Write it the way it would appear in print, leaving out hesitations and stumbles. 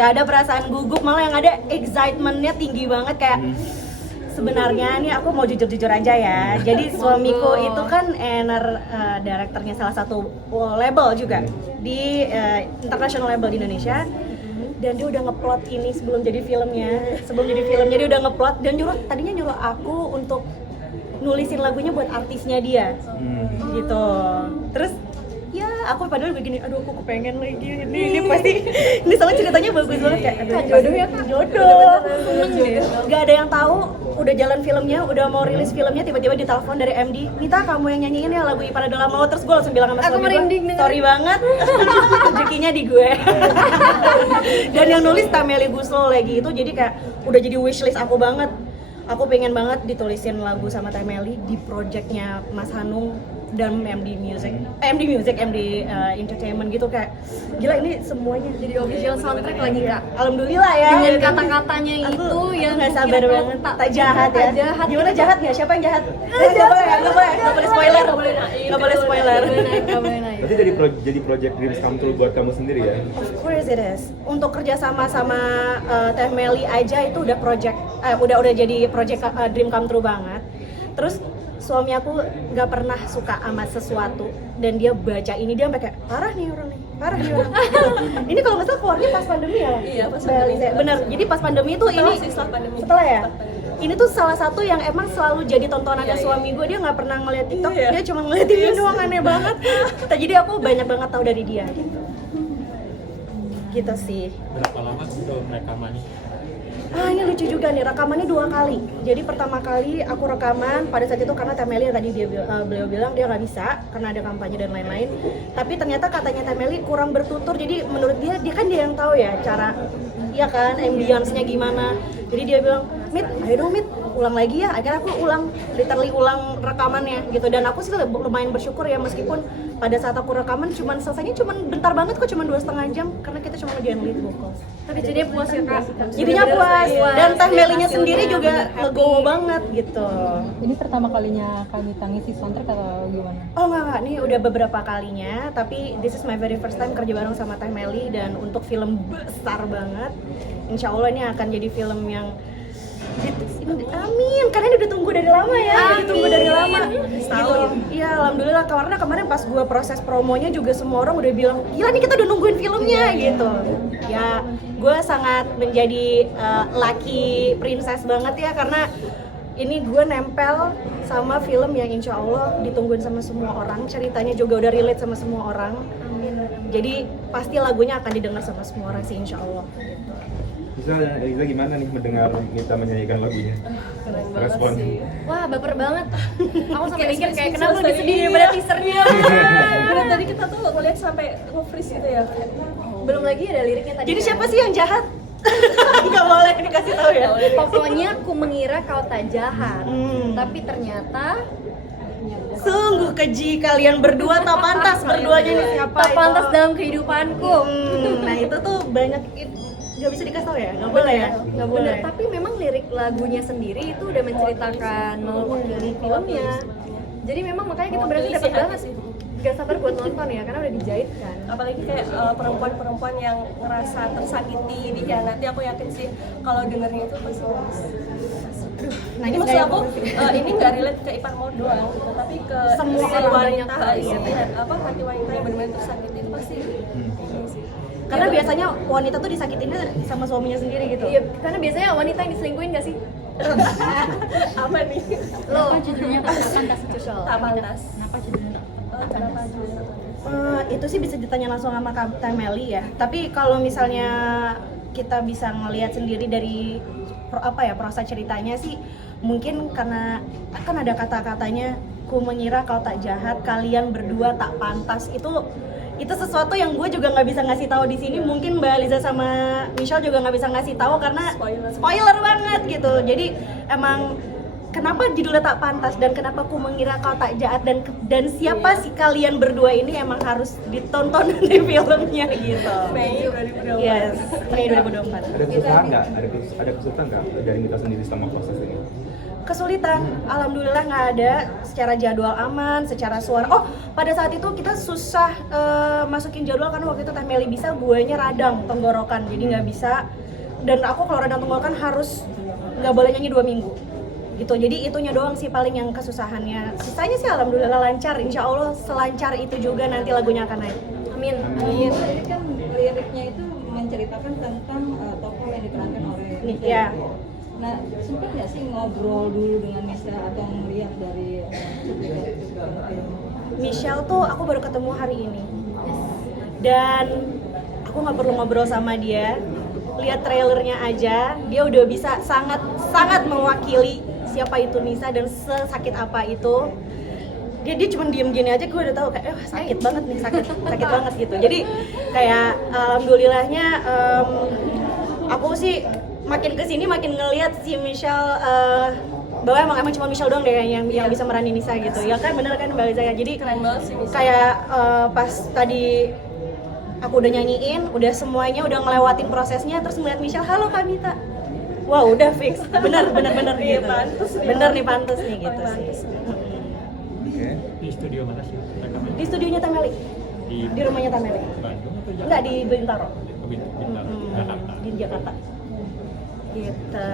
Gak ada perasaan gugup, malah yang ada excitementnya tinggi banget kayak sebenarnya nih aku mau jujur-jujur aja ya. Jadi suamiku itu kan directornya salah satu label juga di international label di Indonesia. Dan dia udah ngeplot ini sebelum jadi filmnya dia udah ngeplot dan tadinya nyuruh aku untuk nulisin lagunya buat artisnya dia gitu. Terus ya aku padahal begini, aduh aku kepengen lagi ini pasti ini soalnya ceritanya bagus banget kayak aduh jodoh ya kan jodoh seneng deh. Gak ada yang tahu udah jalan filmnya, udah mau rilis filmnya, tiba-tiba ditelepon dari MD, Mita kamu yang nyanyiin ya lagu Ipar Adalah Maut. Terus gue langsung bilang sama suami gue, sorry banget rezekinya di gue. Dan yang nulis Tameli Guslo lagi itu, jadi kayak udah jadi wishlist aku banget. Aku pengen banget ditulisin lagu sama Tameli di projectnya Mas Hanung dan MD Entertainment gitu, kayak gila ini semuanya jadi official soundtrack lagi Kak. Alhamdulillah ya. Dengan kata-katanya itu yang nggak sabar banget. Tak jahat ya. Jahat. Gimana jahat nggak? Siapa yang jahat? Nggak boleh spoiler. Nggak boleh spoiler. Berarti jadi project dreams come true buat kamu sendiri ya? Of course it is. Untuk kerja sama Teh Meli aja itu udah udah jadi project dream come true banget. Terus suami aku nggak pernah suka sama sesuatu dan dia baca ini dia sampai kayak parah nih orang. Ini kalau nggak salah keluarnya pas pandemi ya? Iya, pas pandemi. Bener. Jadi pas pandemi itu setelah ya. Ini tuh salah satu yang emang selalu jadi tontonannya suami gue. Dia nggak pernah ngeliat TikTok, dia cuma ngeliat ini doang, aneh banget. Jadi aku banyak banget tahu dari dia gitu sih. Berapa lama untuk rekamannya? Ini lucu juga nih, rekamannya 2 kali. Jadi pertama kali aku rekaman pada saat itu karena Tameli yang tadi beliau bilang dia nggak bisa karena ada kampanye dan lain-lain. Tapi ternyata katanya Tameli kurang bertutur. Jadi menurut dia kan dia yang tahu ya cara, ya kan, ambience-nya gimana. Jadi dia bilang, Mit, ayo dong Mit, ulang lagi ya. Akhirnya aku literally ulang rekamannya gitu. Dan aku sih lumayan bersyukur ya, meskipun pada saat aku rekaman selesainya bentar banget kok, cuma 2,5 jam karena kita cuma ngerjain lead vocal. Tapi jadinya puas ya Kak. Jadinya puas. Dan Teh Melinya sendiri juga legowo banget gitu. Ini pertama kalinya kami ngisi soundtrack atau gimana? Oh enggak, ini udah beberapa kalinya, tapi this is my very first time kerja bareng sama Teh Meli dan untuk film besar banget. Insya Allah ini akan jadi film yang amin, karena ini udah tunggu dari lama ya. Gitu. Iya, alhamdulillah, karena kemarin pas gue proses promonya juga semua orang udah bilang, gila nih kita udah nungguin filmnya gitu. Ya, gue sangat menjadi lucky princess banget ya, karena ini gue nempel sama film yang insya Allah ditungguin sama semua orang. Ceritanya juga udah relate sama semua orang. Jadi pasti lagunya akan didengar sama semua orang sih insya Allah gitu. Eliza gimana nih mendengar Mita menyanyikan lagunya? Respon? Wah, baper banget. Aku sampai mikir kayak kenapa lebih sedih daripada teasernya. Tadi kita tuh ngeliat sampai nge-freeze gitu ya. Belum lagi ada liriknya tadi. Jadi siapa sih yang jahat? Nggak boleh dikasih tahu ya. Pokoknya aku mengira kau tak jahat, tapi ternyata sungguh keji kalian berdua, tak pantas berduanya nih siapa tak itu? pantas dalam kehidupanku. Nah itu tuh banyak, nggak bisa dikasih tahu ya? Nggak boleh ya? Nggak boleh. Bener, tapi memang lirik lagunya sendiri itu udah menceritakan mewakili filmnya. Jadi memang makanya kita berarti dapat banget sih. Gak sabar buat nonton ya, karena udah dijahit kan. Apalagi kayak perempuan-perempuan yang ngerasa tersakiti, dikhianati, aku yakin sih kalau dengernya itu pasti nangis. Nah ini maksud aku, ini nggak relate ke Ipar Maut doang gitu, tapi ke semua si orang wanita, banyak hati wanita yang benar-benar tersakiti itu pasti ini sih. Karena biasanya wanita tuh disakitinnya sama suaminya sendiri gitu. Iya, karena biasanya wanita yang diselingkuhin gak sih? Apa nih? Lo Judulnya tak pantas. Tak pantas. Kenapa judulnya? Kenapa judulnya? Itu sih bisa ditanya langsung sama Teh Meli ya. Tapi kalau misalnya kita bisa ngelihat sendiri dari prosa ceritanya sih, mungkin karena kan ada kata-katanya, ku mengira kau tak jahat, kalian berdua tak pantas. Itu sesuatu yang gue juga nggak bisa ngasih tahu di sini. Mungkin Mbak Liza sama Michelle juga nggak bisa ngasih tahu karena spoiler banget gitu. Jadi emang kenapa judulnya tak pantas dan kenapa ku mengira kau tak jahat dan siapa sih kalian berdua ini emang harus ditonton di filmnya gitu. Mei 2024. Yes, Mei 2024. Ada kesulitan nggak? Ada kesulitan nggak dari Mita sendiri selama proses ini? kesulitan, alhamdulillah nggak ada. Secara jadwal aman, secara suara. Oh, pada saat itu kita susah masukin jadwal karena waktu itu Teh Meli bisa, guanya radang tenggorokan, jadi nggak bisa. Dan aku kalau radang tenggorokan harus nggak boleh nyanyi 2 minggu gitu. Jadi itunya doang sih paling yang kesusahannya. Sisanya sih alhamdulillah lancar. Insya Allah selancar itu juga nanti lagunya akan naik. Amin. Amin. Jadi kan liriknya itu menceritakan tentang tokoh yang diperankan oleh Misha. Iya. Nah, sempat nggak sih ngobrol dulu dengan Misha atau melihat dari cuplikan film? Michelle tuh aku baru ketemu hari ini. Dan aku nggak perlu ngobrol sama dia. Lihat trailernya aja, dia udah bisa sangat mewakili siapa itu Nisa dan sesakit apa itu. Dia cuma diem gini aja, gue udah tahu kayak sakit banget nih, sakit banget gitu. Jadi kayak alhamdulillahnya aku sih makin kesini makin ngelihat si Michelle bahwa emang cuma Michelle doang deh yang bisa meranin Nisa gitu. Ya kan bener kan Mbak Zaya. Jadi Keren banget sih Michelle. kayak pas tadi aku udah nyanyiin, udah semuanya udah ngelewatin prosesnya, terus ngeliat Michelle, halo Kak Mita. Wah udah fix, bener gitu. pantes nih. Bener nih pantes nih gitu sih. Oke. Di studio mana sih rekaman? Di studionya Tameli, di rumahnya Tameli. Bandung atau Jakarta? Enggak, di Bintaro. Bintaro, Jakarta. Di Jakarta. Gitu.